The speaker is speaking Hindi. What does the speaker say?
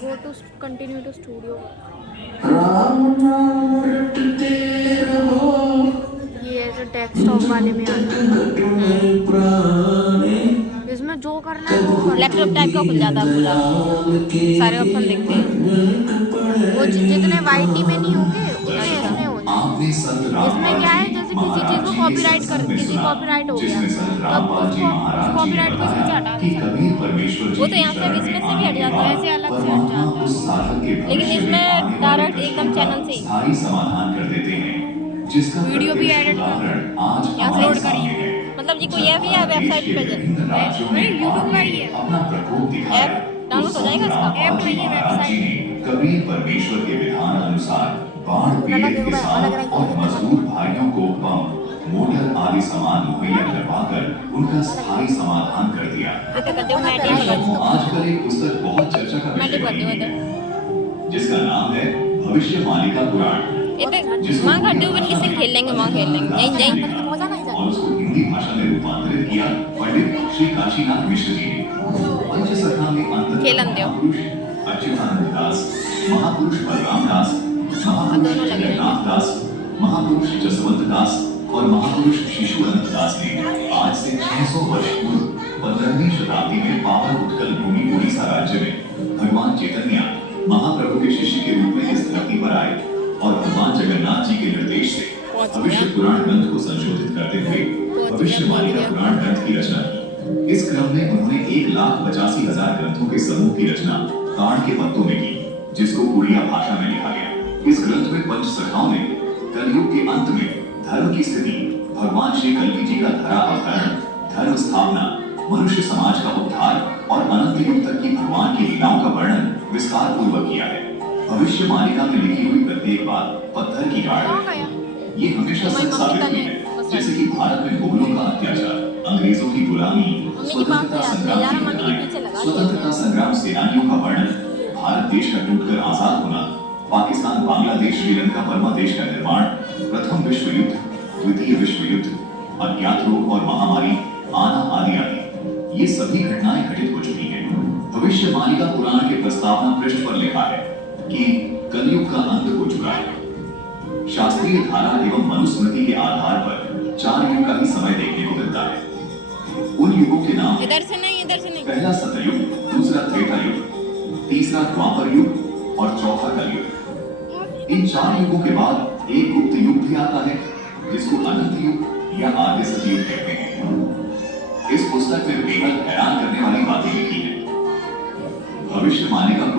go to continue to studio. ये ऐसे डेस्कटॉप वाले में आता है, इसमें जो करना है वो लैपटॉप टाइप का खुल जाता है पूरा, सारे ऑप्शन दिखते हैं। वो जितने वाईटी में नहीं होंगे उतने इसमें हो जाए। इसमें क्या है, जैसे किसी चीज़ को कॉपीराइट हो गया तब उसको कॉपीराइट को इसमें से हटा नहीं सकते। वो तो यहाँ से भी इसमें से भी हट जाता है, ऐसे अलग से हट जाता है, लेकिन इसमें डायरेक्ट एकदम चैनल से ही वीडियो भी एडिट कर यहाँ से अपलोड करिए। मतलब जी कोई ऐप या वेबसाइट पे यूट्यूब का ही है, ऐप डाउनलोड हो जाएगा इसका। ऐप नहीं है, वेबसाइट। कबीर परमेश्वर के विधान अनुसार बाढ़ पीड़ित किसान और मजदूर भाइयों को पंप, मोटर आदि सामान मुहैया करवाकर उनका स्थायी समाधान कर दिया। आजकल एक पुस्तक बहुत चर्चा का विषय बनी है, जिसका नाम है भविष्यवाणी का पुराण। माँ खाते हुए किसी खेल लेंगे, माँ खेल लेंगे यहीं और उसको हिंदी भाषा में रूपांतरित किया पंडित श्री काशीनाथ मिश्र जी ने। पंचसखा में खेलन दो। अच्युतानंद दास, महापुरुष बलराम दास, महापुरुष जगन्नाथ दास, महापुरुष जसवंत दास और महापुरुष शिशुअनंत दास ने आज से 600 वर्ष पूर्व 15वीं शताब्दी में पावन उत्कल भूमि उड़ीसा राज्य में भगवान चैतन्य महाप्रभु के शिष्य के रूप में इस धरती पर आए और भगवान जगन्नाथ जी के निर्देश से भविष्य पुराण ग्रंथ को संशोधित करते हुए भविष्यवाणी का पुराण ग्रंथ की रचना की। इस क्रम में उन्होंने 1,85,000 ग्रंथों के समूह की रचना ताड़ के पत्तों में की, जिसको उड़िया भाषा में लिखा गया। इस ग्रंथ में पंचसखाओं में कलयुग के अंत में धर्म की स्थिति, भगवान श्री कल्की जी का धरा अवतरण, धर्म स्थापना, मनुष्य समाज का उद्धार और अनंत युग तक की भगवान की लीलाओं का वर्णन विस्तार पूर्वक किया है। भविष्यवाणिका में लिखी हुई प्रत्येक बात पत्थर की गाड़ है। ये हमेशा सच साबित हुई है, जैसे कि भारत में मुगलों का अत्याचार, अंग्रेजों की गुलामी, स्वतंत्रता संग्राम सेनानियों का वर्णन, भारत देश का टूटकर आजाद होना, पाकिस्तान, बांग्लादेश, श्रीलंका, बर्मा देश का निर्माण, प्रथम विश्व युद्ध, द्वितीय विश्व युद्ध, अज्ञात रोग और महामारी आना आदि आदि, ये सभी घटनाएं घटित हो चुकी हैं। भविष्यवाणिका पुराण के प्रस्तावना पृष्ठ पर लिखा है कि कलयुग का अंत हो चुका है। शास्त्रीय धारा एवं मनुस्मृति के आधार पर 4 युग का ही समय देखने को मिलता है। उन युगों के नाम इधर से नहीं। पहला सतयुग, दूसरा त्रेता युग, तीसरा द्वापर युग और चौथा कलयुग। इन 4 युगों के बाद एक गुप्त युग भी आता है, जिसको अनंत युग या आद्य सतयुग कहते हैं। इस पुस्तक में बेहद हैरान करने वाली बातें लिखी हैं। भविष्यवाणी का